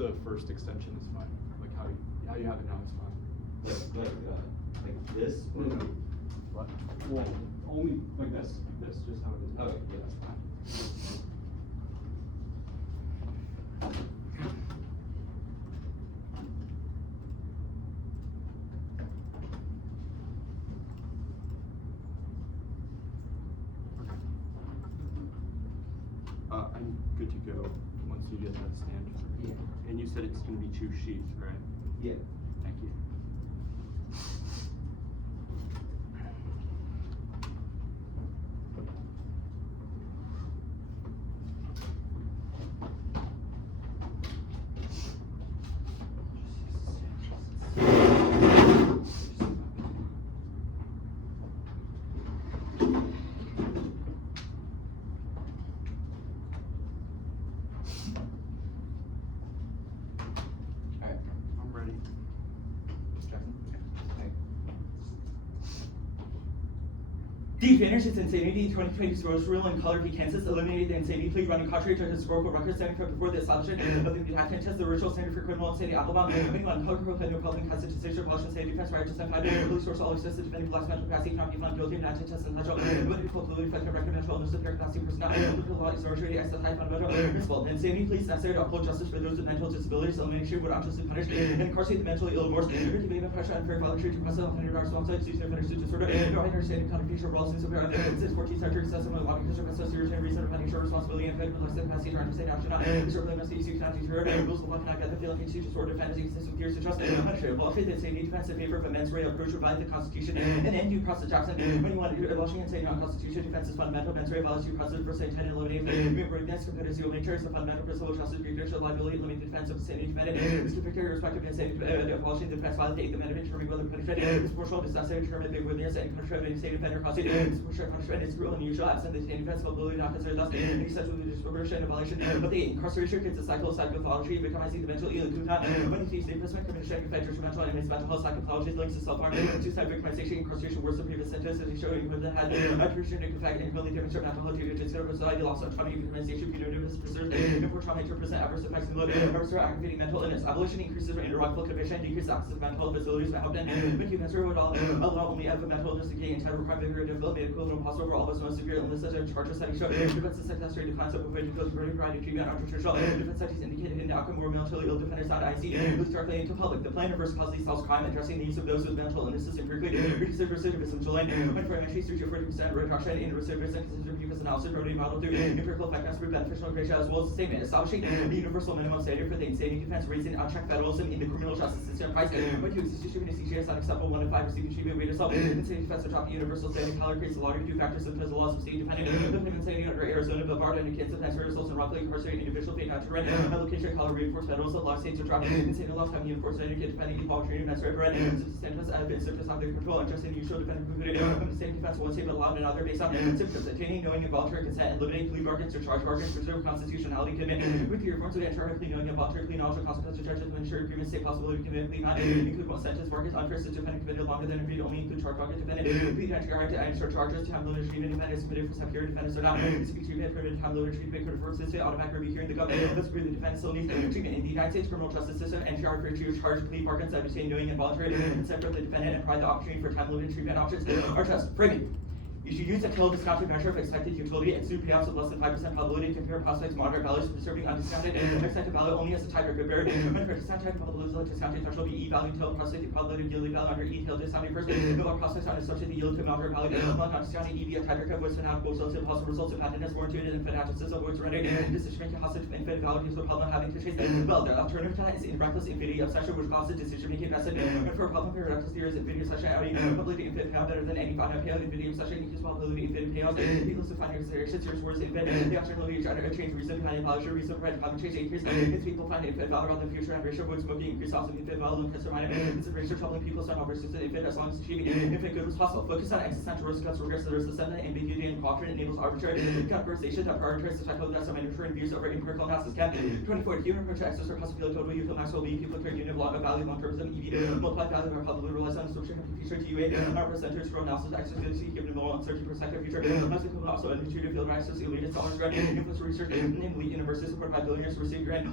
the first extension is fine. Like how you have it now is fine. Like this? No. What? Well, only like this, just how it is. Okay, yeah, that's fine. I'm good to go once you get that stand. Yeah. And you said it's going to be 2 sheets, right? Yeah. Thank you. Finished its Insanity 2020 procedural and color v. Kansas eliminated the Insanity Pleas running contrary to historical records stemming from before the establishment of the Invitational test, the original standard for criminal insanity Applebaum, anyone color proclaimed no public constitution, abolish insanity defense, right to stand by, police source, all existed, defending black mental capacity, cannot be found guilty of Invitational test and natural, but it fully effective record mental illness, superior capacity, personality, political law is originated as the high fundamental principle. The Insanity Pleas necessary to uphold justice for those with mental disabilities, elimination would unjustly punish and incarcerate the mentally ill more, relieving of pressure, unfair voluntary to process offender responsibility, cease offender suit disorder, no understanding contribution, roles, and superior. 14 sector excessive with lobbying district associated and reason of having short responsibility and fed with less capacity to understand action on certainly must be cannot deter rules of law cannot get the feeling to disorder defend as exists with fears to trust punishment will treat the safety defense in favor of a mens rea approach provide the Constitution and end due process Jackson when you want to do abolishing and saying non-constitution defense is fundamental mens rea violates due process for say 10 and eliminating weakness compared to zero nature is the fundamental principle of justice judicial liability limit the defense of insanity defendant is to victory respective and say abolishing the defense violate the amendment determining whether punishment is proportional is necessary to determine big witness and punishment in state defender constitution is punishment is cruel and unusual absent the state defense ability not considered thus any such disproportion and violation but the incarceration creates a cycle of psychopathology victimizing the mentally ill to not when you see state imprisonment commission confederation mental and mental health psychopathology links to self-harm suicide victimization incarceration worse than previous sentence as showing that had attribution to confect and clearly demonstrate mental health due to discovery society loss of trauma victimization punitive preserves and for trauma to present adverse effects and load adverse aggravating mental illness abolition increases interrogable conviction decreases access to mental health facilities but help them but humans would allow only have a mental illness to gain entitled require vigor to develop medical and possible for all those most severe illnesses and charges that he showed prevents the success rate declines of avoiding field burning provided treatment non-nutritional defense studies indicated in the outcome where mentally ill defenders not IC was directly into public the plan reverse causes solves crime addressing the use of those with mental illnesses empirically reduces recidivism July when for entries 3 to 40% reduction in recidivism considered because analysis protein model through empirical effectiveness for beneficial ratio as well as the statement establishing the universal minimum standard for the insanity defense raising unchecked federalism in the criminal justice system price when you exist distributing CGS unacceptable 1 in 5 receiving treatment way to solve insanity defense to drop the universal standard color creates a lottery of 2 factors such as the laws of state dependent insanity under Arizona Bavard and Kansas defense results in wrongfully incarcerated individual paid not to rent location color reinforced federal law states to drop insanity laws having enforced and defending equal treatment that's right rent substantial evidence surface under control and just in usual defendant concluded the state defense one state allowed another based on symptoms attaining knowing involuntary consent and limiting plea bargains or charge bargains preserve constitutionality commitment with your reforms to entirely knowing involuntary plea knowledge of consequences charges to ensure agreement state possibility to commit plea not include one sentence bargains unfair such defendant committed longer than agreed only include charge bargain defendant plea entry to ensure charges time limited treatment defendants committed for secure defendants are not to be treatment permitted time limited treatment could refer to the state automatic review hearing the government let's agree the defendant still needs treatment in the United States criminal justice system and TR for charge plea bargains that obtain knowing involuntary consent for the defendant and provide the opportunity for time limited treatment options are just framing. You should use a total discounted measure of expected utility and exclude payouts with less than 5% probability to compare prospects moderate values preserving undiscounted expected value only as a tiebreaker variable. When for discounted probabilities like discounted threshold be E value until prospect probability of yield value under E tail discounted first. No more prospects on associated yield to moderate value. Not discounted E via tiebreaker voice for now results in possible results of patentness warranted and financial system voice rendered decision making hostage of infinite value is the problem having to chase. Well, the alternative to that is in reckless infinity obsession which causes decision making method. And for a problem for reckless theory is infinity obsession probability infinite payout better than any finite payout infinity obsession increases probability infinite chaos, equals to find consideration, serious words, infinite, the alternative to change reason, finding value, reason, provide climate change, increase, it's people find infinite value around the future, and ratio wood smoking, increase also infinite value, and consider minor, consideration, troubling people, some overseas, infinite, as long as achieving infinite good was possible. Focus on existential risk, cuts, regress, the risk of sentiment, ambiguity, and caution, enables arbitrary categorization that prioritize the type of that some interfering views over empirical analysis can. 24, human approach to access or possibility total util maxwell B, people care unit log of value, long terms of EV, multiply value, or probably relies on assumption of computation to UA, our percenters for analysis, accessibility, given a more uncertain perspective, future, also intuitive field access, elite scholars grant, influence research, namely universities supported by billionaires receive grant.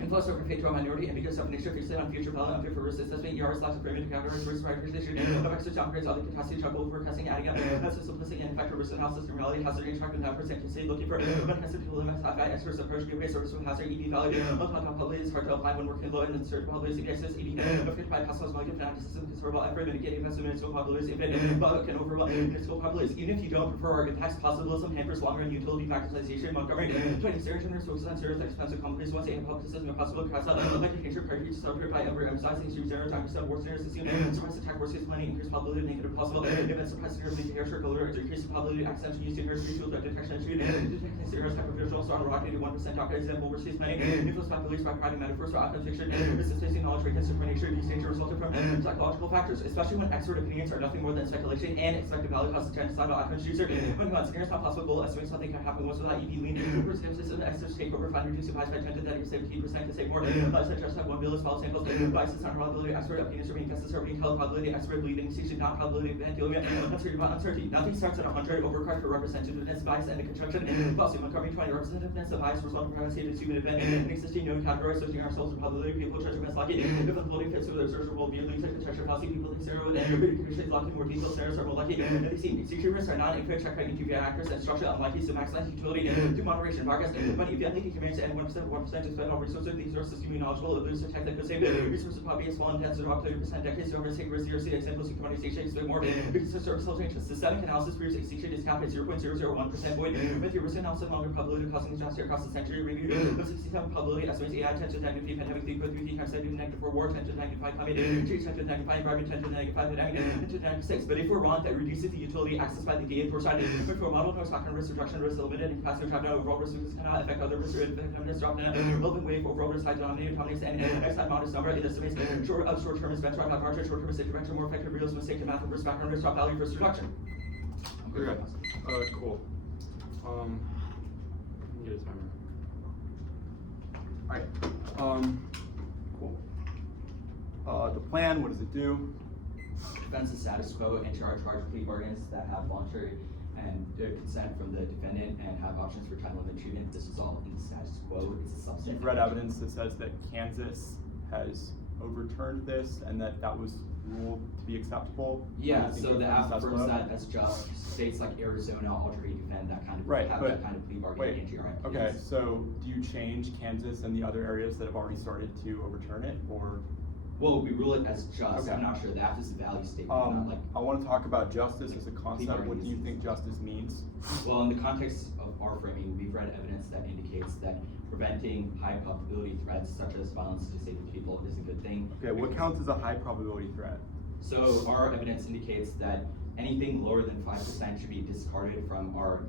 Influence over fate to a minority, ambiguous definition, fixated on future value, unfair for risk assessment, ERS lacks a framing to categorize risk prioritization, of extra downgrades, other capacity, trouble forecasting, adding up, has a simplistic and effective risk analysis in reality, hazard interact with 9% can say looking for unhasard people limits, FI experts approach, give away service with hazard, EV value, top probability is hard to apply when working low and uncertain probabilities, excess, EV, affected by Pascal's molecule, fanaticism, historical effort, mitigating investment, municipal probabilities, if but can overwhelm municipal probabilities. Even if you don't prefer our impacts, possibilism hampers longer and utility factorization, Montgomery, 20 series focus on serious expensive companies, once a hypothesis, no possible cause like a nature priority to celebrate by overemphasizing extreme zero time percent worst scenarios assume surprise attack worst case planning increase probability of negative possible event surprise scenarios make hair circle or decrease the probability of accidental use of hair spiritual detection and detecting scenarios type of visual strong rocket 1% doctor example worst case planning influenced by beliefs by providing metaphors for outcome fiction business facing knowledge rate super nature these danger resulting from psychological factors especially when expert opinions are nothing more than speculation and expected value causes trend societal outcomes user when you want scenarios not possible goal estimating something can happen once without EV lean first emphasis of experts take over find reducing bias by 10 to 17% to save more such as one bill is follow samples biases on probability expert opinions are being tested are being held probability expert believing station not probability event dealing with uncertainty nothing starts at 100 overcard for representativeness bias and the construction falsely Montgomery 20 representativeness the bias result from privacy of human event and existing known categories associating ourselves with probability people treasure mess lucky if the floating fits with observable view leads to construction policy people think zero with everybody lucky more detailed scenarios are more lucky and they seem secret risks are not incorrect check ranking to actors and structure unlikely to maximize utility to moderation Vargas money if you think you can manage to end 1% to spend all resources these resources to be knowledgeable of lose tech that could save resources probably is small and dense about 30% decades over take risk 0 examples you can only state shakes more because the service changes systemic analysis proves extinction is capped at 0.001% void with your risk analysis longer probability of causing disaster across the century review of 67 probability estimates AI 10 to 95 pandemic 3.3 times 7 to negative 4 war 10 to 95 climate 3 10 to 95 environment 10 to 95 pandemic 10 to 96 but if we're wrong that reduces the utility accessed by the data for side but for a model no stock and risk reduction risk limited and capacity drop down overall risk cannot affect other risk effectiveness drop down relevant wave overall risk high denominator dominates and X side modest number it estimates short-term is benchmark high margin short-term is intervention more effective real mistake to math and risk background risk drop value risk reduction. Okay. Cool. Let me get a timer. Alright. Cool. The plan, what does it do? Defends the status quo and charge plea bargains that have voluntary and consent from the defendant and have options for time limit treatment. This is all in the status quo. It's a substantive. You've read evidence that says that Kansas has overturned this and that was ruled to be acceptable. Yeah, so the app affirms that as just states like Arizona already defend that kind of that kind of plea bargain anti-RIP. Okay, so do you change Kansas and the other areas that have already started to overturn it, or? Well, we rule it as just. Okay. I'm not sure. The app is a value statement. Not like I want to talk about justice as a concept. What do you think justice means? Well, in the context of our framing, we've read evidence that indicates that preventing high probability threats such as violence to disabled people is a good thing. Okay, what counts as a high probability threat? So our evidence indicates that anything lower than 5% should be discarded from our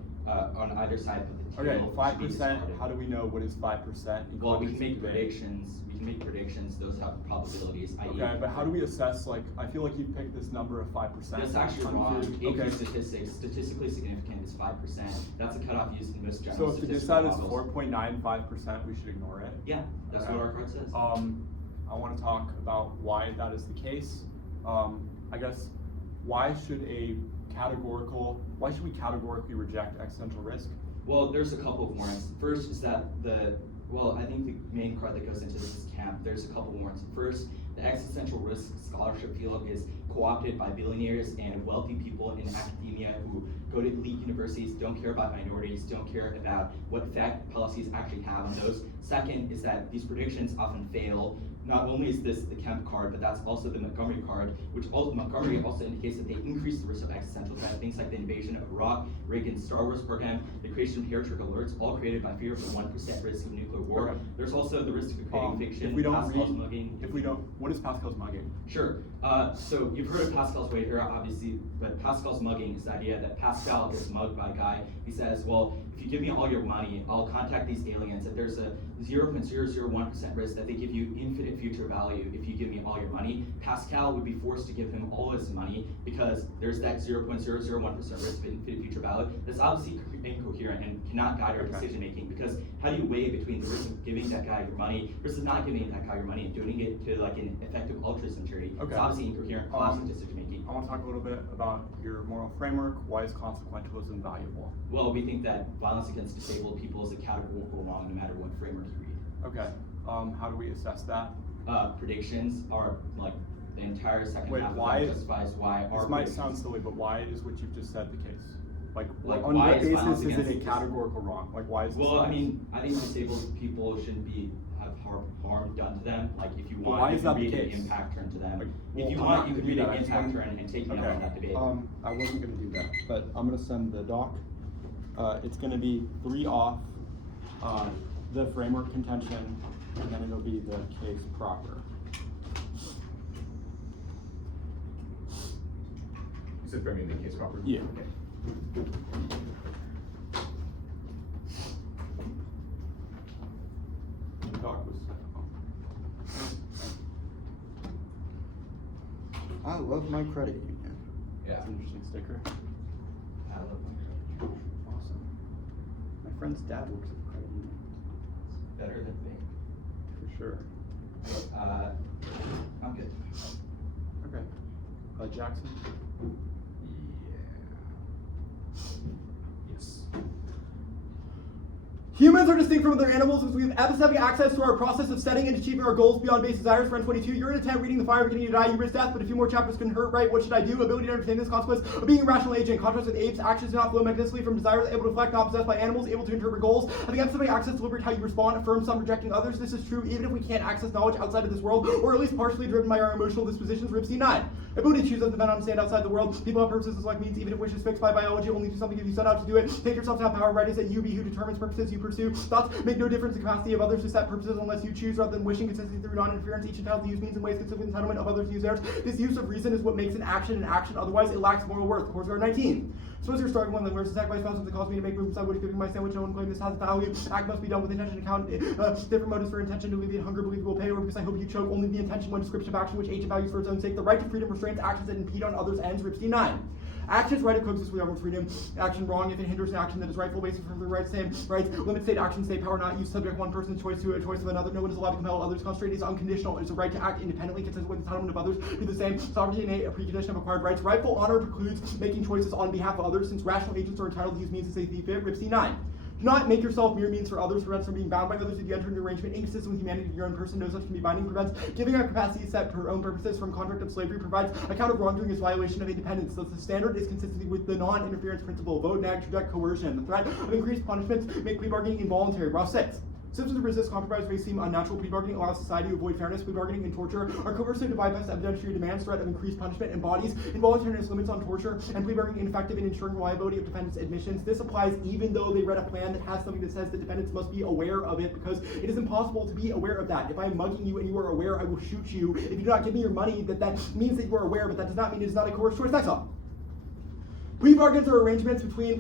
on either side of the tail. Okay, 5%. How do we know what is 5%? Well, we can make predictions. We can make predictions. Those have probabilities. Okay, but how do we assess? Like, I feel like you picked this number of 5%. That's actually wrong. AP statistics, statistically significant is 5%. That's a cutoff used in most general. So if the decide is 4.95%, we should ignore it. Yeah, that's what our card says. I want to talk about why that is the case. I guess why should we categorically reject existential risk? Well, there's a couple of warrants. First is that I think the main card that goes into this camp, there's a couple of warrants. First, the existential risk scholarship field is co-opted by billionaires and wealthy people in academia who go to elite universities, don't care about minorities, don't care about what effect policies actually have on those. Second is that these predictions often fail. Not only is this the Kemp card, but that's also the Montgomery card, which Montgomery also indicates that they increase the risk of existential threat. Things like the invasion of Iraq, Reagan's Star Wars program, the creation of hair trick alerts, all created by fear of the 1% risk of nuclear war. Okay. There's also the risk of creating fiction. If we don't Pascal's mugging. What is Pascal's mugging? Sure. So you've heard of Pascal's wager, obviously, but Pascal's mugging is the idea that Pascal gets mugged by a guy. He says, well, if you give me all your money, I'll contact these aliens. If there's a 0.001% risk that they give you infinite future value if you give me all your money, Pascal would be forced to give him all his money because there's that 0.001% risk of infinite future value. That's obviously incoherent and cannot guide our decision making, because how do you weigh between the risk of giving that guy your money versus not giving that guy your money and doing it to like an effective altruism charity? Okay. It's obviously incoherent, classic decision making. I want to talk a little bit about your moral framework. Why is consequentialism valuable? Well, we think that violence against disabled people is a categorical wrong no matter what framework you read. Okay. How do we assess that? Predictions are like the entire second Wait, half why? of that justifies why our This might predictions- sound silly, but why is what you've just said the case? Like on why what is violence basis is it a against- categorical wrong? Like why is this Well, I false? mean, I think disabled people shouldn't have harm done to them. Like, if you But want, why you is can that the read an case? impact turn to them. Like, If you well, want, I'm you not can gonna read do an that. I just impact wanna- turn and take me out Okay. on that debate. I wasn't gonna do that, but I'm gonna send the doc. It's gonna be 3 off, the framework contention, and then it'll be the case proper. You said framing the case proper? Yeah. Okay. The doc was sent off. I love my credit union. Yeah. That's an interesting sticker. I love my credit. Awesome. My friend's dad works at the credit union. Better than me. For sure. I'm good. Okay. Jackson? Yes. Humans are distinct from other animals as we have epistemic access to our process of setting and achieving our goals beyond base desires. Friend 22, you're in a tent reading the fire, beginning to die, you risk death, but a few more chapters can hurt, right? What should I do? Ability to understand this consequence of being a rational agent. In contrast with apes, actions do not flow magnetically from desires, able to reflect, not possessed by animals, able to interpret goals. Having epistemic access to liberate how you respond, affirm some, rejecting others. This is true even if we can't access knowledge outside of this world, or at least partially driven by our emotional dispositions. Rib C9. Ability to choose as the men understand outside the world. People have purposes as like means, even if wishes fixed by biology, only do something if you set out to do it. Take yourself to have power, right? Is that you be who determines purposes you pursue. Thoughts make no difference in the capacity of others to set purposes unless you choose, rather than wishing consistency through non-interference. Each entitled to use means and ways consistent with entitlement of others to use theirs. This use of reason is what makes an action, otherwise it lacks moral worth. Course Guard 19. Suppose you're starting one that wears a sacrifice found something that caused me to make movements. I would have given my sandwich. No one claimed this has value. Act must be done with intention to count different motives for intention to alleviate hunger, believable pay, or because I hope you choke. Only the intention, one description of action which agent values for its own sake. The right to freedom restrains actions that impede on others' ends. Rip C9. Actions right to coexist with everyone's freedom. Action wrong if it hinders an action that is rightful basis for the right same rights. Limit state action, state power not use subject one person's choice to a choice of another. No one is allowed to compel others. Constraint is unconditional. It is a right to act independently, consistent with the entitlement of others. Do the same. Sovereignty innate, a precondition of acquired rights. Rightful honor precludes making choices on behalf of others, since rational agents are entitled to use means as they see fit. Rip C9. Do not make yourself mere means for others, prevents from being bound by others if you enter into arrangement inconsistent with humanity. Your own person knows such can be binding, prevents giving our capacity set for own purposes from contract of slavery, provides account of wrongdoing as violation of independence. Thus the standard is consistency with the non-interference principle. Vote, nag, reject, coercion. The threat of increased punishments make plea bargaining involuntary. Raw 6. Systems of resist compromise may seem unnatural. Plea bargaining allows society to avoid fairness. Plea bargaining and torture are coercive to bypass evidentiary demands. Threat of increased punishment embodies involuntariness, limits on torture, and plea bargaining ineffective in ensuring reliability of defendants' admissions. This applies even though they read a plan that has something that says that defendants must be aware of it, because it is impossible to be aware of that. If I am mugging you and you are aware, I will shoot you. If you do not give me your money, that means that you are aware, but that does not mean it is not a coerced choice. Next up. Plea bargains are agreements between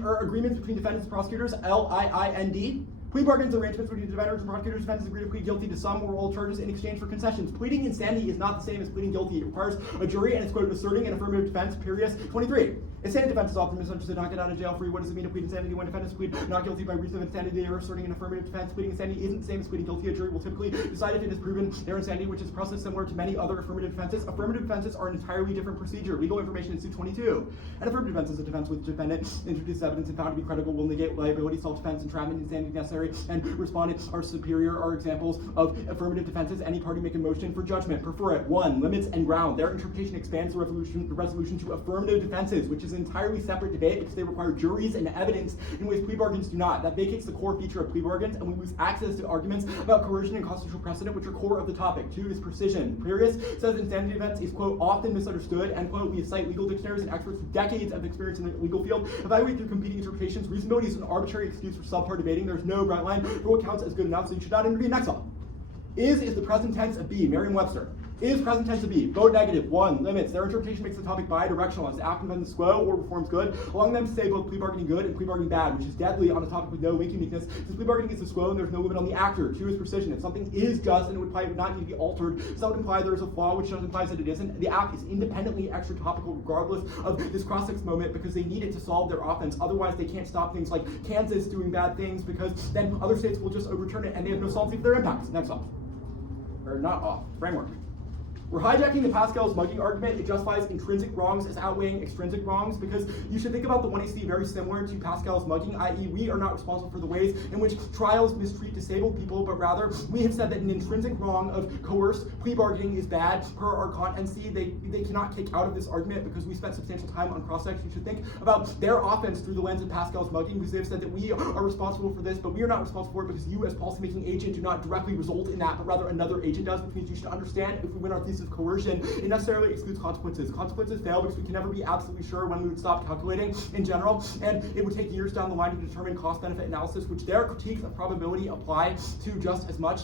defendants and prosecutors. LIIND. Plea bargains are arrangements between defendants and prosecutors. Defendants agree to plead guilty to some or all charges in exchange for concessions. Pleading insanity is not the same as pleading guilty. It requires a jury and it's quote asserting an affirmative defense. Period. 23. Insanity defense is often misunderstood. Not get out of jail free. What does it mean to plead insanity when defendants plead not guilty by reason of insanity? They are asserting an affirmative defense. Pleading insanity isn't the same as pleading guilty. A jury will typically decide if it is proven their insanity, which is a process similar to many other affirmative defenses. Affirmative defenses are an entirely different procedure. Legal information in suit 22. An affirmative defense is a defense with defendant introduces evidence and found to be credible, will negate liability, self-defense, entrapment, insanity necessary, and respondents are superior are examples of affirmative defenses. Any party make a motion for judgment. Prefer it. 1. Limits and ground. Their interpretation expands the resolution to affirmative defenses, which is an entirely separate debate because they require juries and evidence in ways plea bargains do not. That vacates the core feature of plea bargains, and we lose access to arguments about coercion and constitutional precedent, which are core of the topic. 2 is precision. Prius says insanity defense is, quote, often misunderstood, end quote. We cite legal dictionaries and experts with decades of experience in the legal field. Evaluate through competing interpretations. Reasonability is an arbitrary excuse for subpar debating. There's no bright line for what counts as good enough, so you should not intervene. Next one. Is the present tense of be, Merriam-Webster. Is present tense of be. Vote negative. 1. Limits. Their interpretation makes the topic bi-directional. As after defends quo or reforms good. Allowing them to say both plea bargaining good and plea bargaining bad, which is deadly on a topic with no link uniqueness. Since plea bargaining is the quo and there's no limit on the actor. 2 is precision. If something is just and it would not need to be altered, so that would imply there is a flaw, which doesn't imply that it isn't. The act is independently extra topical regardless of this cross-sex moment because they need it to solve their offense. Otherwise, they can't stop things like Kansas doing bad things because then other states will just overturn it and they have no solvency for their impacts. Next off. Or not off. Framework. We're hijacking the Pascal's mugging argument. It justifies intrinsic wrongs as outweighing extrinsic wrongs, because you should think about the 1AC very similar to Pascal's mugging, i.e. we are not responsible for the ways in which trials mistreat disabled people, but rather we have said that an intrinsic wrong of coerced plea bargaining is bad per our Kant NC. They cannot kick out of this argument because we spent substantial time on cross-sex. You should think about their offense through the lens of Pascal's mugging, because they've said that we are responsible for this, but we are not responsible for it because you as policymaking agent do not directly result in that, but rather another agent does, which means you should understand if we win our thesis of coercion, it necessarily excludes consequences. Consequences fail because we can never be absolutely sure when we would stop calculating in general, and it would take years down the line to determine cost-benefit analysis, which their critiques of probability apply to just as much.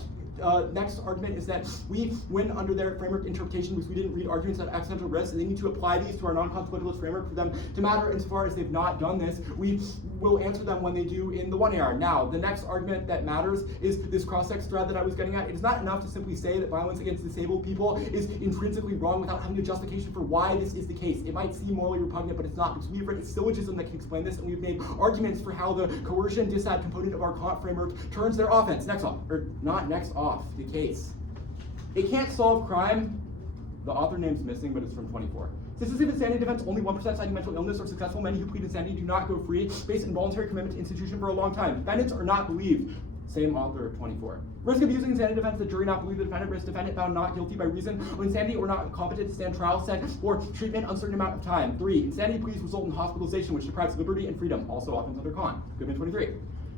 Next argument is that we win under their framework interpretation because we didn't read arguments at accidental risk, and they need to apply these to our non-consequentialist framework for them to matter. Insofar as they've not done this, we will answer them when they do in the 1AR. Now, the next argument that matters is this cross-sex thread that I was getting at. It is not enough to simply say that violence against disabled people is intrinsically wrong without having a justification for why this is the case. It might seem morally repugnant, but it's not, because we've read a syllogism that can explain this, and we've made arguments for how the coercion disad component of our Kant framework turns their offense. Next off, or not next off, the case. It can't solve crime. The author name's missing, but it's from 24. This is if insanity defense, only 1% citing mental illness or successful. Many who plead insanity do not go free, face involuntary commitment to institution for a long time. Defendants are not believed. Same author of 24. Risk of using insanity defense, the jury not believe the defendant, risk defendant found not guilty by reason of insanity or not competent to stand trial, sent for treatment uncertain amount of time. 3. Insanity pleas result in hospitalization, which deprives liberty and freedom, also offense under Kant. Goodman 23.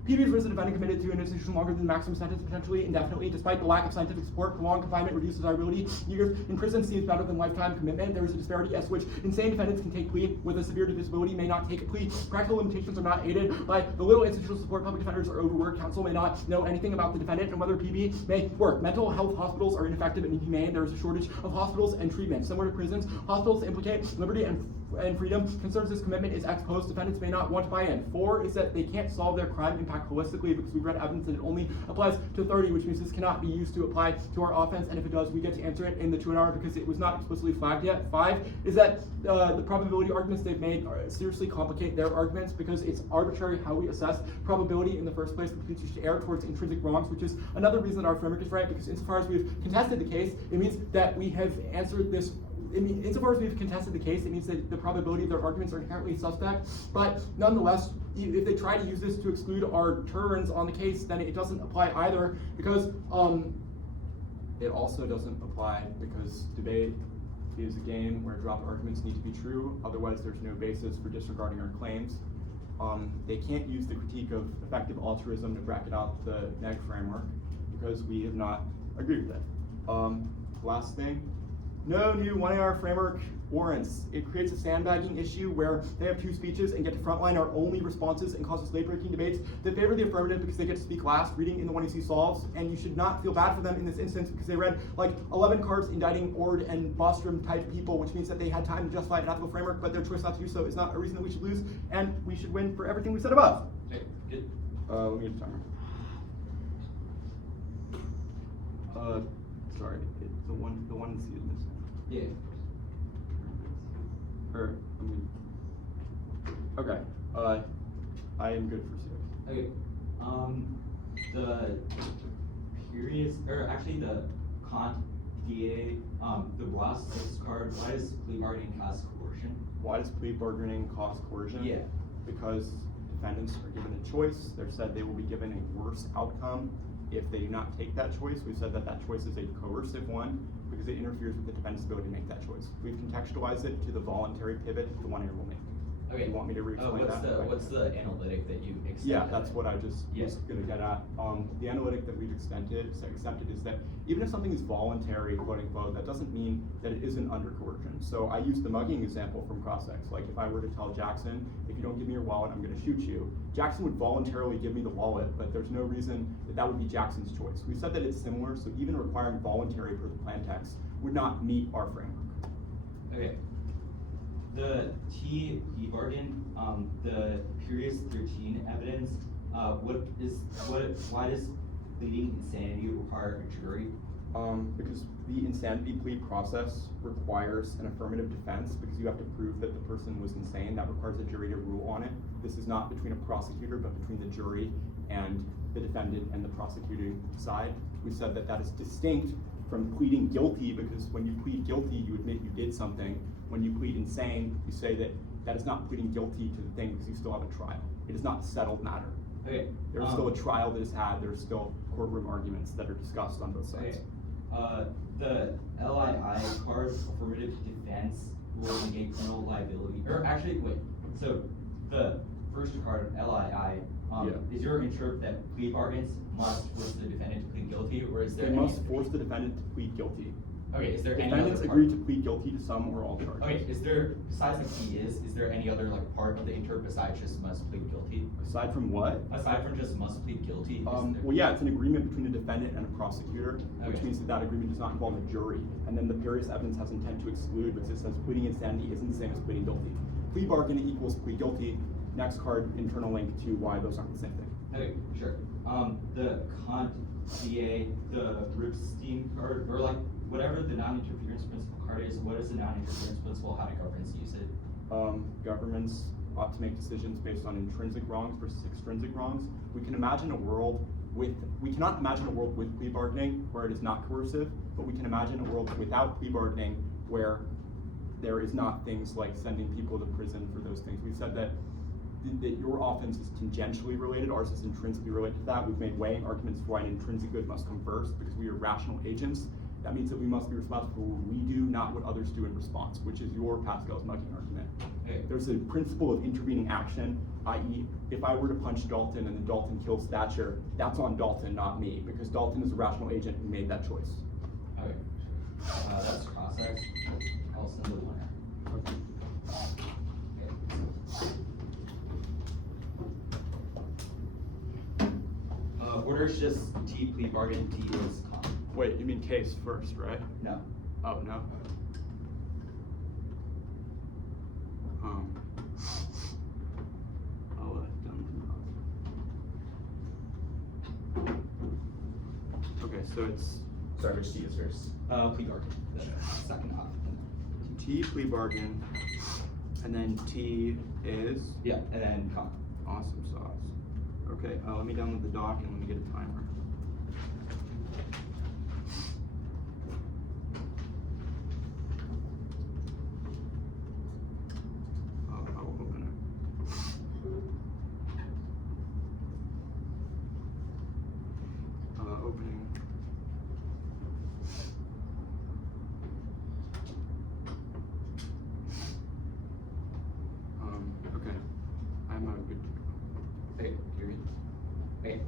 PB's risk of defendant committed to an institution longer than the maximum sentence, potentially indefinitely, despite the lack of scientific support. Prolonged confinement reduces desirability. Years in prison seems better than lifetime commitment. There is a disparity as to which insane defendants can take plea with a severe disability may not take a plea. Practical limitations are not aided by the little institutional support. Public defenders are overworked. Counsel may not know anything about the defendant and whether PB may work. Mental health hospitals are ineffective and inhumane. There is a shortage of hospitals and treatment. Similar to prisons, hospitals implicate liberty and freedom. Concerns this commitment is ex post. Defendants may not want to buy in. 4 is that they can't solve their crime impact holistically because we've read evidence that it only applies to 30, which means this cannot be used to apply to our offense, and if it does, we get to answer it in the 2-hour because it was not explicitly flagged yet. 5 is that the probability arguments they've made seriously complicate their arguments because it's arbitrary how we assess probability in the first place, which leads you to err towards intrinsic wrongs, which is another reason that our framework is right, because insofar as we've contested the case, it means that we have answered this. Insofar as we've contested the case, it means that the probability of their arguments are inherently suspect, but nonetheless, if they try to use this to exclude our turns on the case, then it doesn't apply either, because it also doesn't apply because debate is a game where drop arguments need to be true, otherwise there's no basis for disregarding our claims. They can't use the critique of effective altruism to bracket out the neg framework because we have not agreed with it. Last thing. No new 1AR framework warrants. It creates a sandbagging issue where they have 2 speeches and get to frontline our only responses and causes late-breaking debates that favor the affirmative because they get to speak last, reading in the 1AC solves, and you should not feel bad for them in this instance because they read like 11 cards indicting Ord and Bostrom type people, which means that they had time to justify an ethical framework, but their choice not to do so is not a reason that we should lose, and we should win for everything we said above. Okay, good. Let me get a timer. Sorry, the one in C is missing. Yeah. Or, okay, I am good for C. Okay. The periods, or actually the Kant DA, the Ross 6 card, why does plea bargaining cause coercion? Why does plea bargaining cause coercion? Yeah. Because defendants are given a choice. They're said they will be given a worse outcome if they do not take that choice. We've said that that choice is a coercive one because it interferes with the defendant's ability to make that choice. We've contextualized it to the voluntary pivot the 1AR will make. Okay. You want me to re-explain that? What's the analytic that you extended? Yeah, that's what I just Yes. was gonna get at. The analytic that we've accepted is that even if something is voluntary, quote unquote, that doesn't mean that it isn't under coercion. So I used the mugging example from cross-sex. Like if I were to tell Jackson, if you don't give me your wallet, I'm gonna shoot you. Jackson would voluntarily give me the wallet, but there's no reason that that would be Jackson's choice. We said that it's similar, so even requiring voluntary per the plan text would not meet our framework. Okay. The T-Plea bargain, the Periods 13 evidence, why does pleading insanity require a jury? Because the insanity plea process requires an affirmative defense because you have to prove that the person was insane. That requires a jury to rule on it. This is not between a prosecutor, but between the jury and the defendant and the prosecuting side. We said that that is distinct from pleading guilty, because when you plead guilty, you admit you did something. When you plead insane, you say that that is not pleading guilty to the thing because you still have a trial. It is not a settled matter. Okay. There's still a trial that is had. There's still courtroom arguments that are discussed on both sides. Okay. The LII card, affirmative defense, will negate criminal liability. Or actually, wait. So the first card, LII, is your interpret that plea bargains must force the defendant to plead guilty, or is there They any must force the defendant to plead guilty. Okay, is there any Defendants other agree part? to plead guilty to some or all charges. Okay, is there, besides the plea is there any other like part of the interp besides just must plead guilty? Aside from what? Aside from just must plead guilty, Well, yeah, it's an agreement between a defendant and a prosecutor, which Okay. means that that agreement does not involve a jury. And then the various evidence has intent to exclude, because it says pleading insanity isn't the same as pleading guilty. Plea bargain equals plead guilty. Next card, internal link to why those aren't the same thing. Okay, sure. The Kant DA, the Ripstein card, or like whatever the non-interference principle card is, what is the non-interference principle, how do governments use it? Governments ought to make decisions based on intrinsic wrongs versus extrinsic wrongs. We cannot imagine a world with plea bargaining where it is not coercive, but we can imagine a world without plea bargaining where there is not things like sending people to prison for those things. We've said that your offense is tangentially related, ours is intrinsically related to that. We've made weighing arguments for why an intrinsic good must come first, because we are rational agents. That means that we must be responsible for what we do, not what others do in response, which is your Pascal's mugging argument. Okay. There's a principle of intervening action, i.e., if I were to punch Dalton and then Dalton kills Thatcher, that's on Dalton, not me, because Dalton is a rational agent who made that choice. Okay, that's process. I'll send the winner. Okay. Order is just T-Plea Bargain, T is Kant. Wait, you mean case first, right? No. Oh, no? Okay, so it's Sorry, which T is first? Plea bargain, the second half. T plea bargain, and then T is Yeah, and then Kant. awesome sauce. Okay, let me download the doc and let me get a timer. I will open it. Opening. Okay. I'm good. Hey, you read? Hey.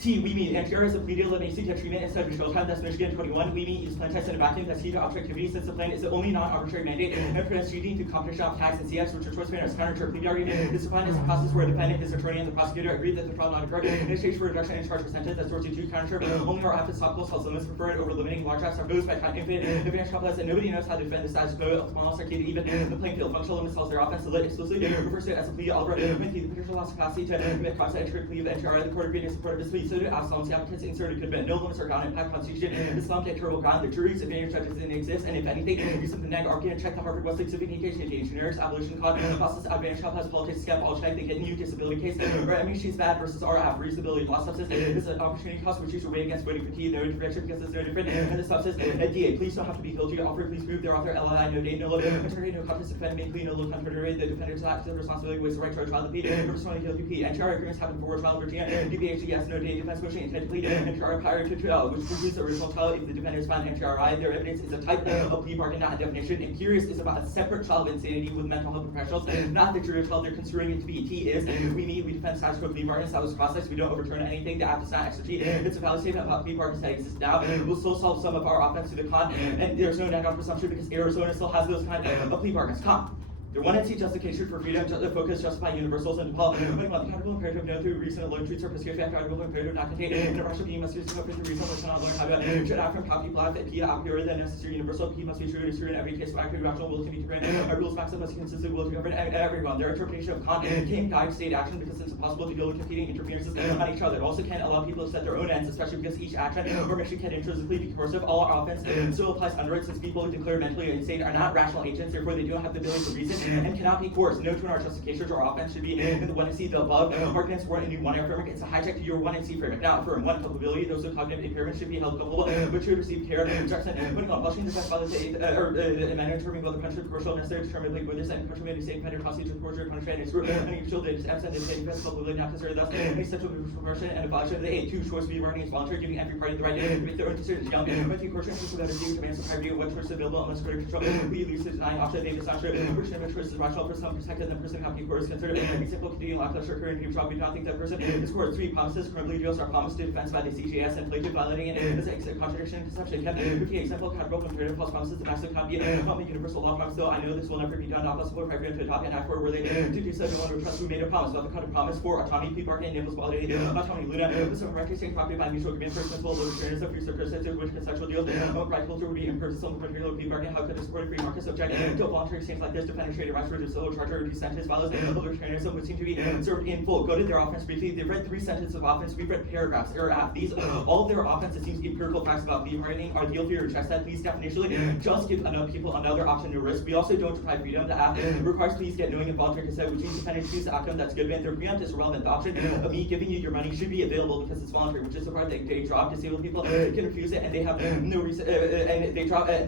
T, we mean NTR is a plea deal that makes treatment instead of jail time. That's Michigan 21. We mean use plan tests in a vacuum. That's key to objectivity since the plan is the only non-arbitrary mandate and prevents cheating through competition of tax and CX, which are choice manners counter to a plea argument. This plan is a process where a defendant, his attorney, and the prosecutor agree that the trial not occurred in exchange for reduction in charge percentage. That's source to counter only our office stockholds holds limits preferred over limiting large acts are posed by infinite Invitational plus, and nobody knows how to defend the status quo of small circuit even the playing field. Functional limits tells their offense to lit explicitly refers to it as a plea. Oliver when the potential loss of capacity to commit crimes to entry plea of NTR. The court agreed in support of this plea. So did Absalom. The applicants inserted could have been no limits or ground impact constitution. Islam get terrible ground. The jury's advantage judges didn't exist, and if anything, use of the neg argument check the Harvard Westlake civic engagement generics abolition cause process advantage has politics scam all check they get new disability case or I mean she's bad versus our app reasonability loss substance is an opportunity cost which is weighed against voting fatigue no intervention because it's no different and the substance DA please don't have to be guilty to offer please prove their author LI no date no low attorney no contest defendant may plea no low contrary the defendant's active responsibility was the right to a trial plea personally guilty plea NTR agreements happen for trial Virginia DPH yes no date defense motion intent plea NTR prior to trial which produces the original trial if the defendant is found NTRI their evidence is a type of plea bargain not a definition and curious is about a separate trial of insanity with mental health professionals not the jury trial they're considering it to be T is we defend status quo plea bargains that was processed we don't overturn anything the act is not exercise it's a valid statement about plea bargains that exist now we'll still solve some of our offense to the con and there's no negative presumption because Arizona still has those kind of plea bargains con There one entity justification for freedom, focus, justify universals, and Paul, the categorical imperative known through reason alone treats or prescribed categorical imperative not contained in a rational being must be discovered through reason, which cannot learn how to should act from copy block that P appear the necessary universal P must be true and is true in every case, factory rational will can be different. Our rules maxim must be consistent will to govern everyone. Their interpretation of Kant can guide state action because it's impossible to deal with competing interferences on each other. It also can allow people to set their own ends, especially because each action or mission can intrinsically be coercive. All our offense still applies under it since people who declare mentally insane are not rational agents, therefore they don't have the ability to reason and cannot be coerced. No two in our justifications or offense should be in the 1 and C. The above arguments warrant a new 1A framework. It's a hijack to your 1 and C framework. Now, affirm 1 culpability. Those with cognitive impairment should be held culpable, but should receive care. Jackson, putting on blushing defense by the state, amendment determining whether punishment commercial necessary to determine whether this and punishment is safe, pending constitution, torture, punishment, and screw, and your children is absent and state defense culpability not considered thus any sexual perversion and a violation of the 8. 2. Choice to be bargaining is voluntary, giving every party the right to make their own decisions. Young, when the coercion is without a view, demands of privacy, what choice is available unless greater control. We lose the denying option, maybe it's not true. Person of choice is rational for some protected, then person cannot be coerced. Considered example, continuing lackluster occurring in trial. We do not think that person is coerced. 3. Promises, criminal deals are promised to defense by the CGS and plaintiff violating it as a contradiction and deception. Can 50 example, categorical comparative false promises, the maximum cannot be a universal law promise, though I know this will never be done, not possible for everyone to adopt an act where they to do so, no one would trust who made a promise. About the kind of promise for autonomy, plea bargaining enables quality, autonomy, Luna, with some recognition property by mutual agreement, first principle, the fairness of free circumstances, which consensual deals, right culture would be impersonal, material plea bargaining, how could the supported free market subject to voluntary exchange like this, defend trade rights for the solo charger, reduce sentence, follows, libertarianism would seem to be served in full. Go to their offense briefly. They've read 3 sentences of offense, we've read paragraphs, these, all of their offense, it seems empirical facts about plea bargaining are the guilty or rejects that. Please definitionally just give enough people another option to risk. We also don't deprive freedom. The act requires please get knowing and voluntary consent, which means defendants choose the outcome that's good. And their preempt is irrelevant. The option of me giving you your money should be available because it's voluntary, which is the part that they drop. Disabled people can refuse it, and they have no reason. And they drop that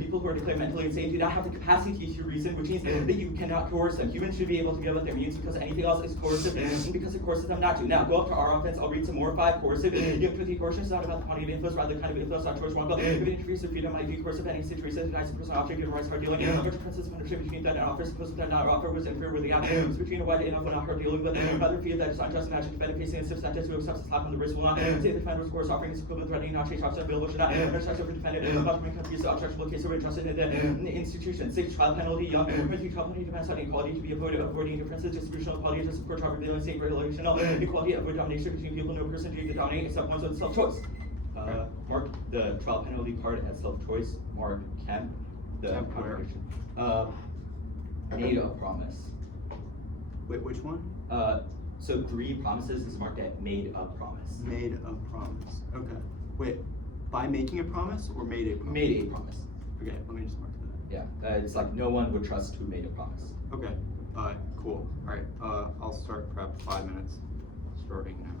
people who are declared mentally insane do not have the capacity to reason, which means that you cannot coerce them. Humans should be able to give up their means because anything else is coercive, because it coerces them not to. Now go up to our offense. I'll read some more. 5. Coercive. You have 20 coercion is not about the quantity of influence, rather the kind of influence not choice one. If it interferes with freedom, might be coercive. Any situation denies a person object given rights for dealing. Or differences of understanding between that and offers, suppose that not offer was interfere with the act. Between a wide enough and not hard dealing with. Rather fear that it's unjust and not defendant facing a stiff sentence who accepts a slap on the wrist will not say the defendant was coerced offering is equivalent threatening not change option available should not obstruction for defendant document countries the objectionable case of injustice in the institution. 6. Trial penalty. Young. Trial penalty depends on equality to be avoided, avoiding differences, distributional equality to support trial revealing state regulational equality, avoid domination between people, no person doing the dominating except one's own self-choice. Mark the trial penalty part as self-choice. Mark Kemp, the contradiction. Made a promise. Wait, which one? So 3 promises is marked at made a promise. Made a promise. Okay. Wait, by making a promise or made a promise? Made a promise. Okay, let me just mark that. Yeah, it's like no one would trust who made a promise. Okay, cool. All right, I'll start prep 5 minutes, starting now.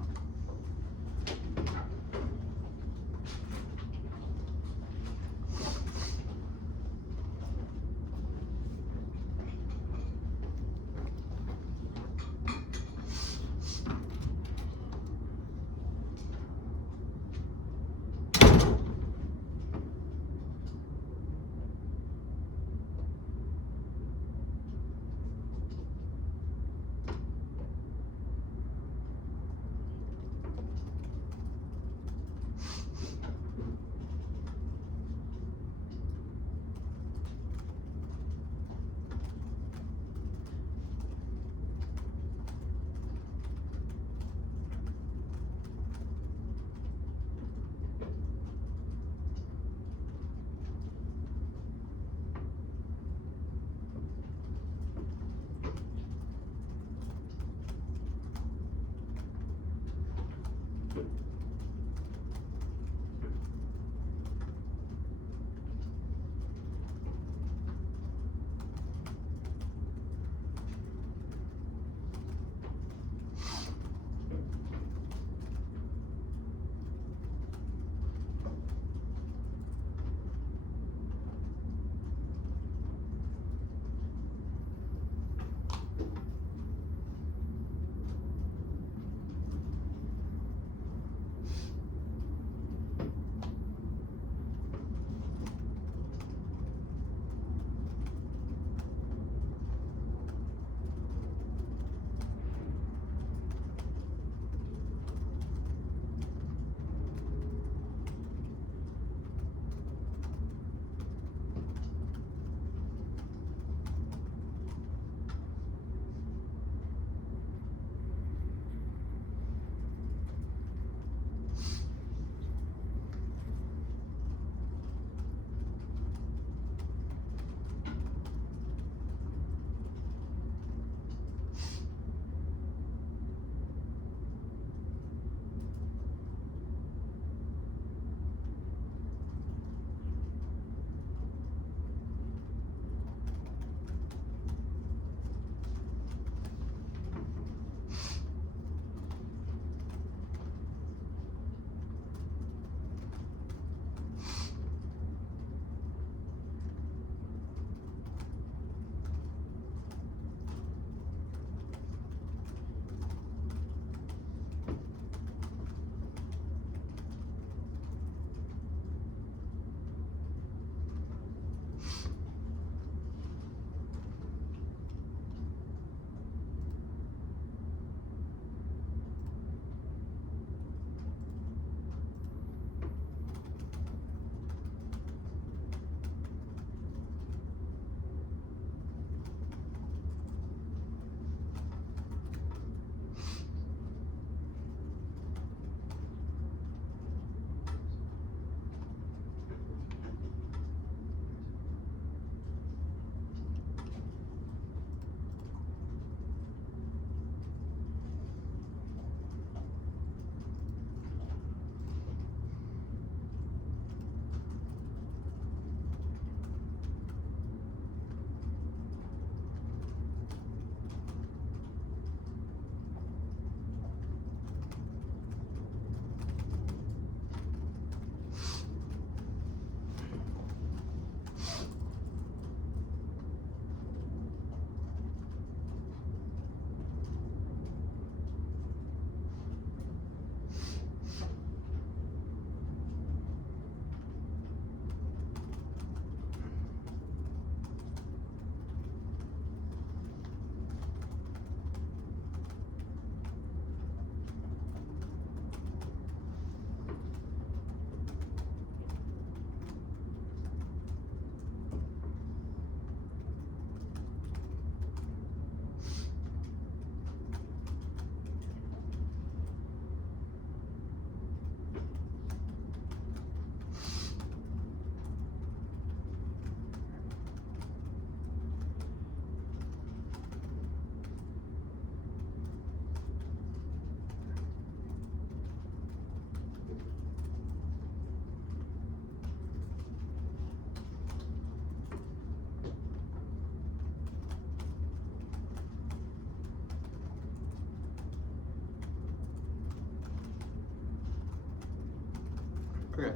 Okay.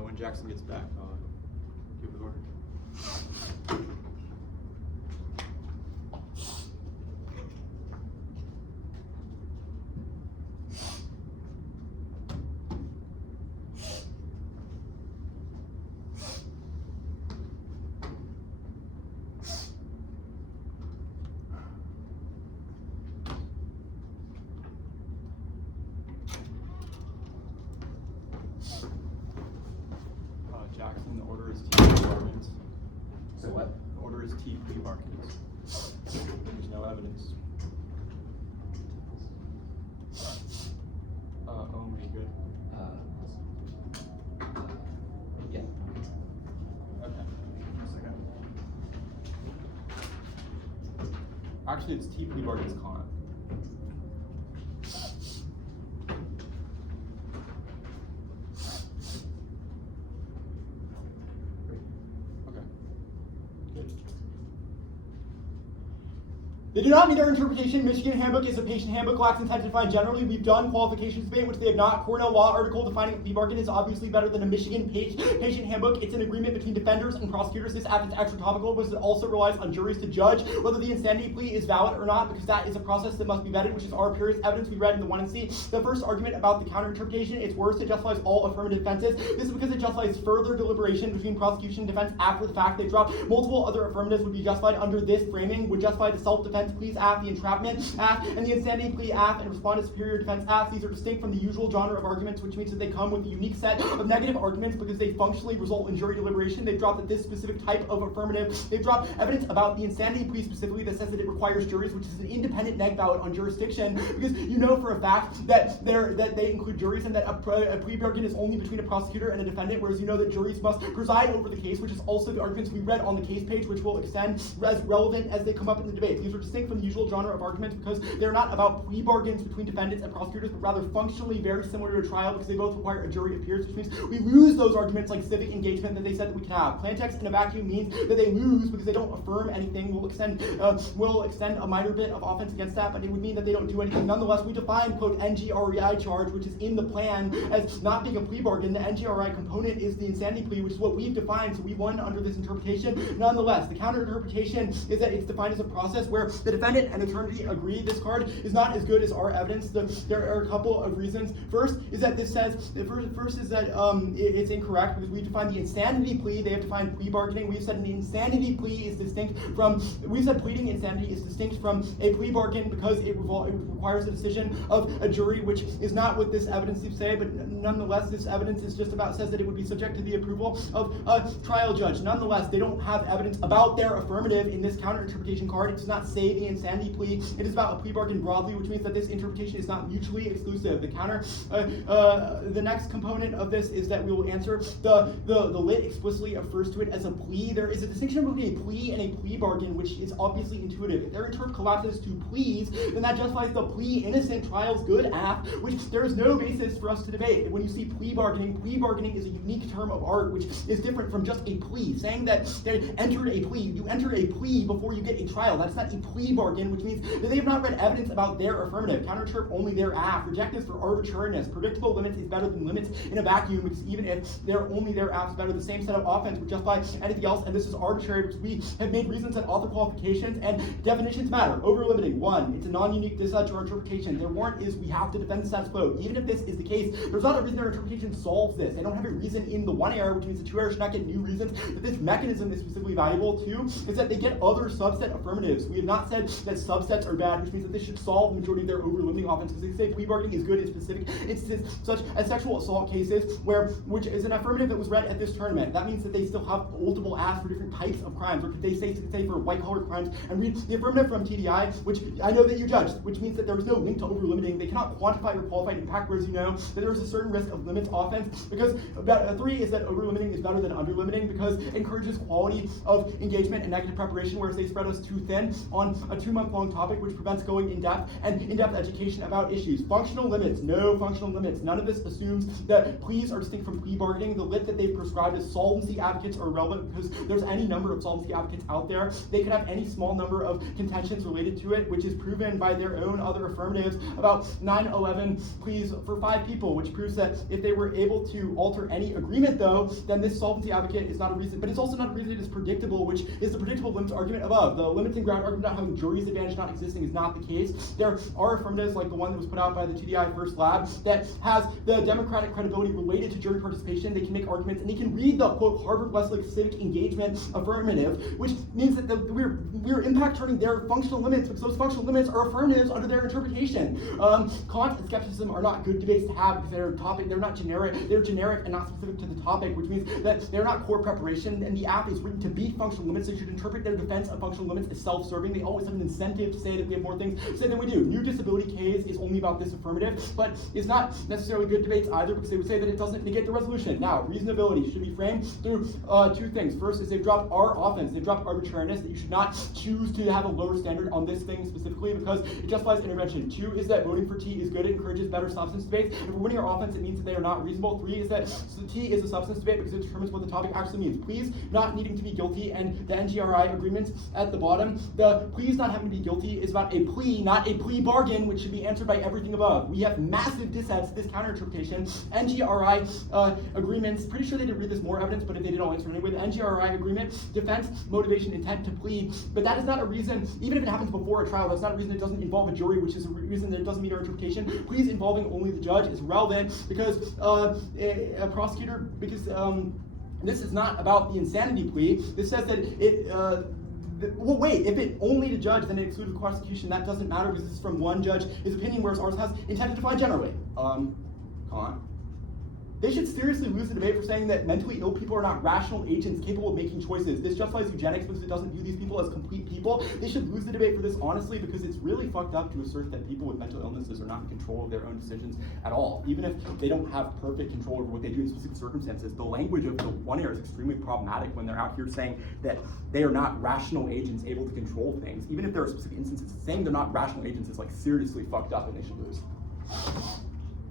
When Jackson gets back, I'll give the order. Jackson, the order is T-Plea Bargains. So what? The order is T-Plea Bargains. There's no evidence. Oh my good. Yeah. Okay. Actually, it's T-Plea Bargains Kant. They do not meet our interpretation. Michigan Handbook is a patient handbook, lacks intent to define generally. We've done qualifications debate, which they have not. Cornell Law article defining a plea bargain is obviously better than a Michigan patient handbook. It's an agreement between defenders and prosecutors. This act is extra topical, but it also relies on juries to judge whether the insanity plea is valid or not, because that is a process that must be vetted, which is our empirical evidence we read in the 1 and C. The first argument about the counter interpretation, it's worse, it justifies all affirmative defenses. This is because it justifies further deliberation between prosecution and defense after the fact. They dropped multiple other affirmatives would be justified under this framing, would justify the self-defense pleas act, the entrapment act, and the insanity plea act, and respond to superior defense acts. These are distinct from the usual genre of arguments, which means that they come with a unique set of negative arguments because they functionally result in jury deliberation. They've dropped that this specific type of affirmative. They've dropped evidence about the insanity plea specifically that says that it requires juries, which is an independent neg valid on jurisdiction, because you know for a fact that they include juries and that a plea bargain is only between a prosecutor and a defendant, whereas you know that juries must preside over the case, which is also the arguments we read on the case page, which will extend as relevant as they come up in the debate. These are distinct from the usual genre of arguments because they're not about plea bargains between defendants and prosecutors, but rather functionally very similar to a trial because they both require a jury appearance, which means we lose those arguments like civic engagement that they said that we can have. Plain text in a vacuum means that they lose because they don't affirm anything. We'll extend a minor bit of offense against that, but it would mean that they don't do anything. Nonetheless, we define, quote, NGREI charge, which is in the plan, as not being a plea bargain. The NGREI component is the insanity plea, which is what we've defined, so we won under this interpretation. Nonetheless, the counter interpretation is that it's defined as a process where the defendant and attorney agree this card is not as good as our evidence. There are a couple of reasons. First is that this says, it's incorrect because we defined the insanity plea. They have defined plea bargaining. We've said an insanity plea is distinct from, we've said pleading insanity is distinct from a plea bargain because it requires a decision of a jury, which is not what this evidence seems to say, but nonetheless, this evidence is just about, says that it would be subject to the approval of a trial judge. Nonetheless, they don't have evidence about their affirmative in this counter interpretation card. It does not say the insanity plea. It is about a plea bargain broadly, which means that this interpretation is not mutually exclusive. The counter, the next component of this is that we will answer the lit explicitly refers to it as a plea. There is a distinction between a plea and a plea bargain, which is obviously intuitive. If their interp collapses to pleas, then that justifies the plea innocent trials good act, which there is no basis for us to debate. When you see plea bargaining is a unique term of art, which is different from just a plea. Saying that they entered a plea, you enter a plea before you get a trial. That's not a plea bargain, which means that they have not read evidence about their affirmative. Counter-interp only their act. Reject is for arbitrariness. Predictable limits is better than limits in a vacuum, because even if they're only their acts better, the same set of offense would justify anything else, and this is arbitrary because we have made reasons that author qualifications and definitions matter. Over-limiting. 1, it's a non-unique dissent to our interpretation. Their warrant is we have to defend the status quo. Even if this is the case, there's not a reason their interpretation solves this. They don't have a reason in the 1 error, which means the 2 error should not get new reasons. But this mechanism is specifically valuable. 2, is that they get other subset affirmatives. We have not said that subsets are bad, which means that this should solve the majority of their over-limiting offense, because they say plea bargaining is good in specific instances, such as sexual assault cases, which is an affirmative that was read at this tournament. That means that they still have multiple asks for different types of crimes, or could they say for white-collar crimes, and read the affirmative from TDI, which I know that you judged, which means that there is no link to over-limiting. They cannot quantify or qualified impact, whereas you know that there is a certain risk of limits offense, because 3 is that over-limiting is better than under-limiting, because it encourages quality of engagement and negative preparation, whereas they spread us too thin on a 2-month-long topic which prevents going in-depth and in-depth education about issues. Functional limits, no functional limits. None of this assumes that pleas are distinct from plea bargaining. The lit that they've prescribed as solvency advocates are irrelevant because there's any number of solvency advocates out there. They could have any small number of contentions related to it, which is proven by their own other affirmatives about 9/11 pleas for 5 people, which proves that if they were able to alter any agreement, though, then this solvency advocate is not a reason, but it's also not a reason it is predictable, which is the predictable limits argument above. The limits and ground argument about having jury's advantage not existing is not the case. There are affirmatives like the one that was put out by the TDI First Lab that has the democratic credibility related to jury participation. They can make arguments and they can read the quote Harvard-Westlake civic engagement affirmative, which means that we're impact turning their functional limits because those functional limits are affirmatives under their interpretation. Kant and skepticism are not good debates to have because they're not generic. They're generic and not specific to the topic, which means that they're not core preparation. And the app is written to be functional limits. They should interpret their defense of functional limits as self-serving. They always have an incentive to say that we have more things to say than we do. New disability case is only about this affirmative, but it's not necessarily good debates either because they would say that it doesn't negate the resolution. Now, reasonability should be framed through 2 things. First is they've dropped our offense. They've dropped arbitrariness, that you should not choose to have a lower standard on this thing specifically because it justifies intervention. 2 is that voting for T is good. It encourages better substance debates. If we're winning our offense, it means that they are not reasonable. 3 is that T is a substance debate because it determines what the topic actually means. Pleas not needing to be guilty and the NGRI agreements at the bottom. The pleas not having to be guilty is about a plea, not a plea bargain, which should be answered by everything above. We have massive dissents to this counter-interpretation. NGRI agreements, pretty sure they did read this more evidence, but if they did, I'll answer anyway. The NGRI agreement, defense, motivation, intent to plead, but that is not a reason, even if it happens before a trial, that's not a reason it doesn't involve a jury, which is a reason that it doesn't meet our interpretation. Pleas involving only the judge is relevant because a prosecutor, because this is not about the insanity plea. This says that it, well, wait, if it only the judge, then it excludes the prosecution. That doesn't matter because this is from one judge, his opinion, whereas ours has intended to apply generally. Kant. They should seriously lose the debate for saying that mentally ill people are not rational agents capable of making choices. This justifies eugenics because it doesn't view these people as complete people. They should lose the debate for this honestly because it's really fucked up to assert that people with mental illnesses are not in control of their own decisions at all. Even if they don't have perfect control over what they do in specific circumstances, the language of the one ear is extremely problematic when they're out here saying that they are not rational agents able to control things. Even if there are specific instances, saying they're not rational agents is like seriously fucked up and they should lose.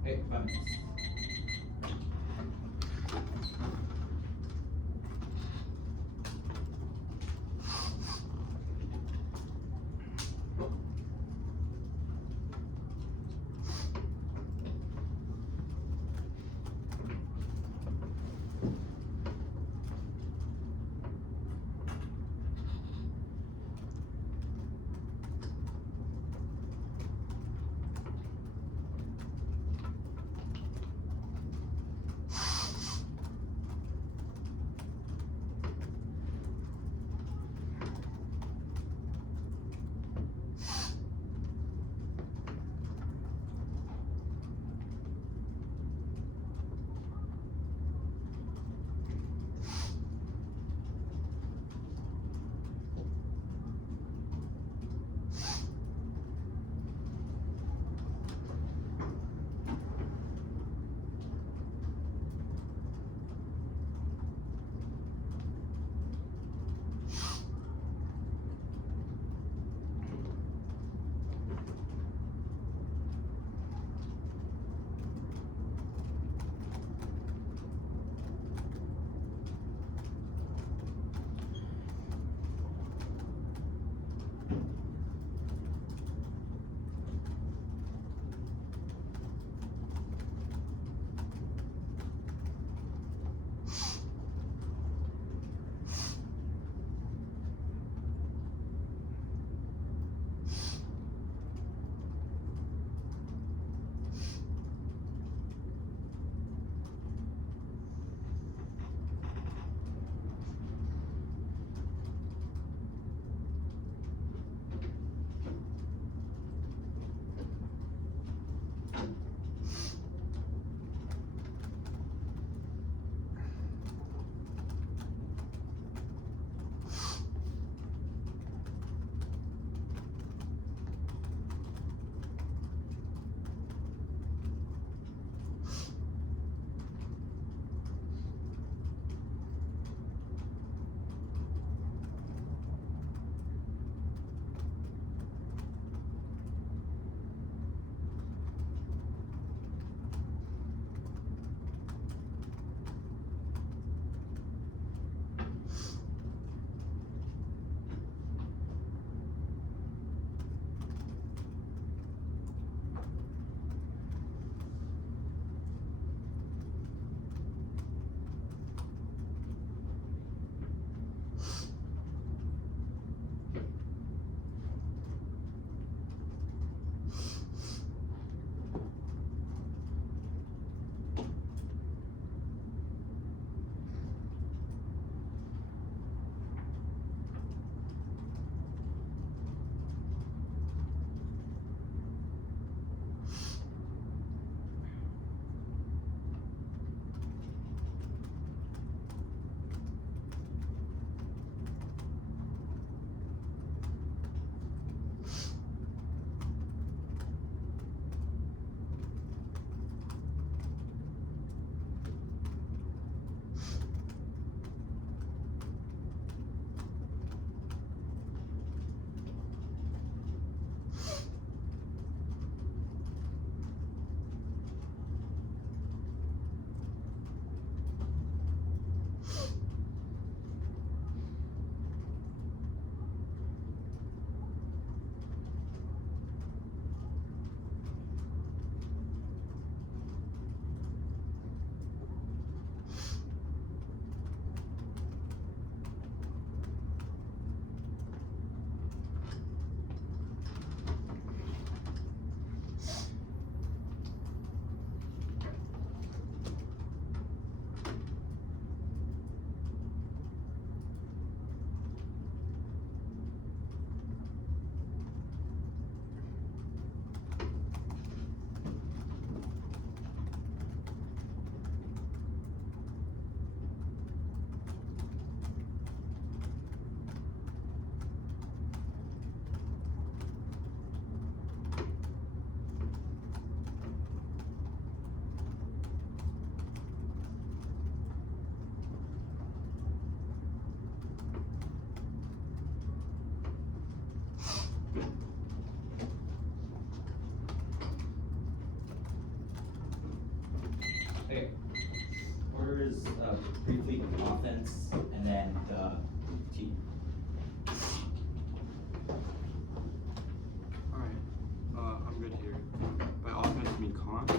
Hey,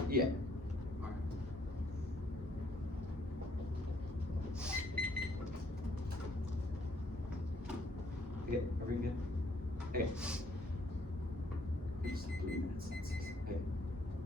Yeah. Okay, everything good? Okay. Just 3 minutes. Okay.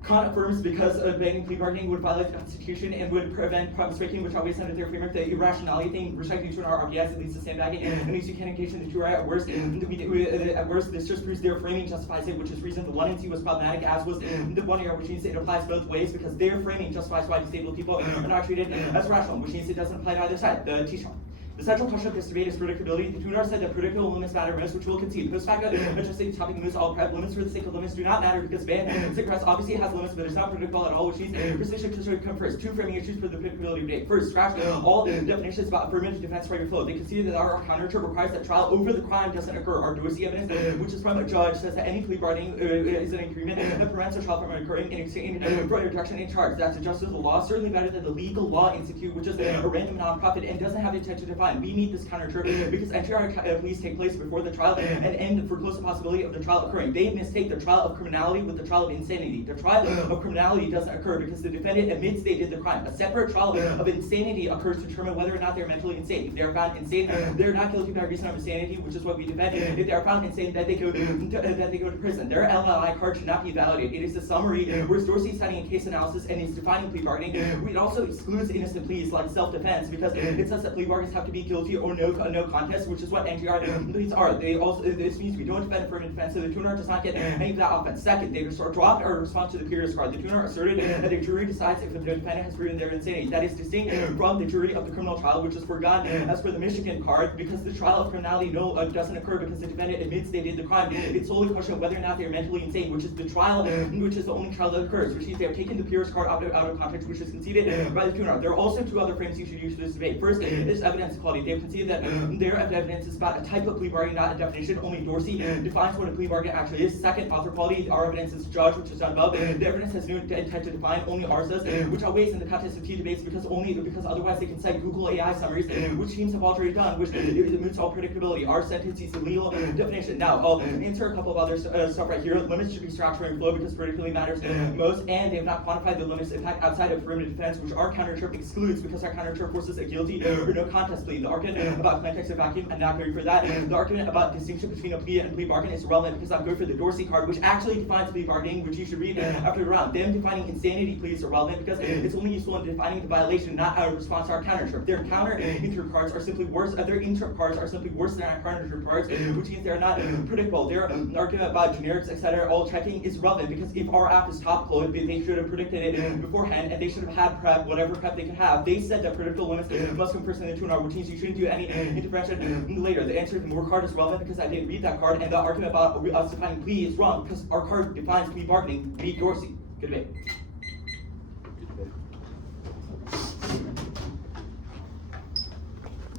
Kant affirms because banning plea bargaining would violate the Constitution and would prevent promise breaking, which always under their framework, the irrationality thing, rejecting to our RPS, it leads to sandbagging, and leads to canonication, the two are at worst. At worst, this just proves their framing justifies it, which is reason the 1 and 2 was problematic, as was the 1 year, which means it applies both ways because their framing justifies why disabled people are not treated as rational, which means it doesn't apply to either side. The T-Shell. The central question of this debate is predictability. The tutor said that predictable limits matter most, which we'll concede. Post facto, adjusting the topic moves all prep. Limits for the sake of limits do not matter because ban cigarettes obviously has limits, but it's not predictable at all, which means precision should come first. 2 framing issues for the predictability debate. First, scratch all definitions about affirmative defense right or flow. They conceded that our counterterm requires that trial over the crime doesn't occur. Our Dorsey evidence, which is from a judge, says that any plea bargaining is an agreement that prevents a trial from occurring in exchange for a reduction in charge. That's adjusted to the law, certainly better than the Legal Law Institute, which is a random nonprofit and doesn't have the intention to define. We need this counterterm because NTR pleas take place before the trial and end for close possibility of the trial occurring. They mistake the trial of criminality with the trial of insanity. The trial of criminality doesn't occur because the defendant admits they did the crime. A separate trial of insanity occurs to determine whether or not they're mentally insane. If they're found insane, they're not guilty by reason of insanity, which is what we defend. If they're found insane, then they go to prison. Their LLI card should not be validated. It is a summary, whereas Dorsey is citing a case analysis and is defining plea bargaining. It also excludes innocent pleas like self-defense because it says that plea bargains have to be guilty or no contest, which is what NTR pleas are. They also, this means we don't defend affirmative defense, so the tuner does not get any of that offense. Second, they dropped our response to the Pierce card. The tuner asserted that the jury decides if the defendant has proven their insanity. That is distinct from the jury of the criminal trial, which is forgotten as for the Michigan card, because the trial of criminality doesn't occur because the defendant admits they did the crime. It's solely a question of whether or not they're mentally insane, which is the trial, which is the only trial that occurs, which means they have taken the Pierce card out of context, which is conceded by the tuner. There are also 2 other frames you should use for this debate. First is evidence equality. They've conceded that their evidence is about a type of plea bargain, not a definition. Only Dorsey defines what a plea bargain actually is. Second, author quality. Our evidence is judge, which is done above. The evidence has no intent to define. Only ours does, which outweighs in the context of T debates because otherwise they can cite Google AI summaries, which teams have already done, which moots all predictability. Our sentence is a legal definition. Now, I'll answer a couple of other stuff right here. Limits should be structure and flow because predictability matters most, and they have not quantified the limits impact outside of affirmative defense, which our counterterm excludes because our counterterm forces a guilty or no contest plea. The argument about context of vacuum, I'm not going for that. The argument about distinction between a plea and plea bargain is irrelevant because I'm going for the Dorsey card, which actually defines plea bargaining, which you should read after the round. Them defining insanity pleas is irrelevant because it's only useful in defining the violation, not a response to our counterterm. Their counter-inter cards are simply worse. Their inter cards are simply worse than our counterterm cards, which means they're not predictable. Their argument about generics, etc., all checking is relevant because if our app is top-loaded, they should have predicted it beforehand, and they should have had prep, whatever prep they could have. They said that predictable limits must come first in the tuner, which means you shouldn't do any intervention later. The answer to the more card is relevant because I didn't read that card, and the argument about us defining plea is wrong because our card defines plea bargaining. Read Dorsey. Good debate.